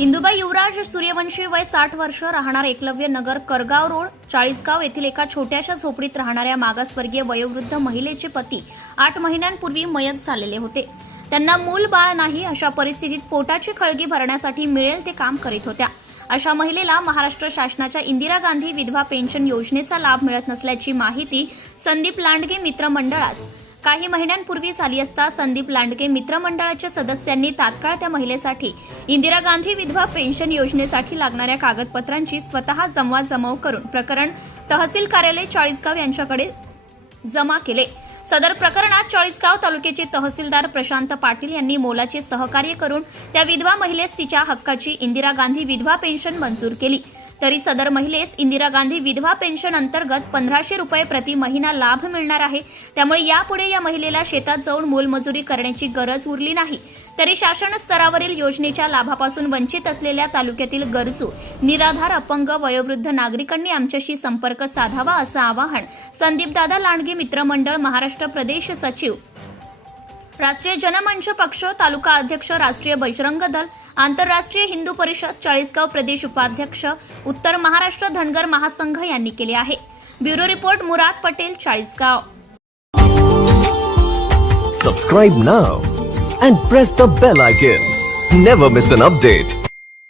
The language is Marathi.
इंदुबाई युवराज सूर्यवंशी वय साठ वर्ष राहणार एकलव्य नगर करगाव रोड चाळीसगाव येथील एका छोट्याशा झोपडीत राहणाऱ्या मागासवर्गीय वयोवृद्ध महिलेचे पती आठ महिन्यांपूर्वी मयत झालेले होते. त्यांना मूल बाळ नाही अशा परिस्थितीत पोटाची खळगी भरण्यासाठी मिळेल ते काम करीत होत्या. अशा महिलेला महाराष्ट्र शासनाच्या इंदिरा गांधी विधवा पेन्शन योजनेचा लाभ मिळत नसल्याची माहिती संदीप लांडगे मित्र मंडळास काही महिन्यांपूर्वी झाली असता संदीप लांडगे मित्रमंडळाच्या सदस्यांनी तात्काळ त्या महिलेसाठी इंदिरा गांधी विधवा पेन्शन योजनेसाठी लागणाऱ्या कागदपत्रांची स्वतः जमवाजमव करून प्रकरण तहसील कार्यालय चाळीसगाव यांच्याकडे जमा केले. सदर प्रकरणात चाळीसगाव तालुक्याचे तहसीलदार प्रशांत पाटील यांनी मोलाचे सहकार्य करून त्या विधवा महिलेस तिच्या हक्काची इंदिरा गांधी विधवा पेन्शन मंजूर केली. तरी सदर महिलेस इंदिरा गांधी विधवा पेन्शन अंतर्गत पंधराशे रुपये प्रति महिना लाभ मिळणार आहे. त्यामुळे यापुढे या महिलेला शेतात जाऊन मोलमजुरी करण्याची गरज उरली नाही. तरी शासन स्तरावरील योजनेच्या लाभापासून वंचित असलेल्या तालुक्यातील गरजू निराधार अपंग वयोवृद्ध नागरिकांनी आमच्याशी संपर्क साधावा असं आवाहन संदीपदादा लांडगे मित्रमंडळ महाराष्ट्र प्रदेश सचिव राष्ट्रीय जनमंच पक्ष तालुका अध्यक्ष राष्ट्रीय बजरंग दल आंतरराष्ट्रीय हिंदू परिषद चाळीसगाव प्रदेश उपाध्यक्ष उत्तर महाराष्ट्र धनगर महासंघ यांनी केले आहे. Bureau report Murad Patel Chalisgaon. Subscribe now and press the bell icon never miss an update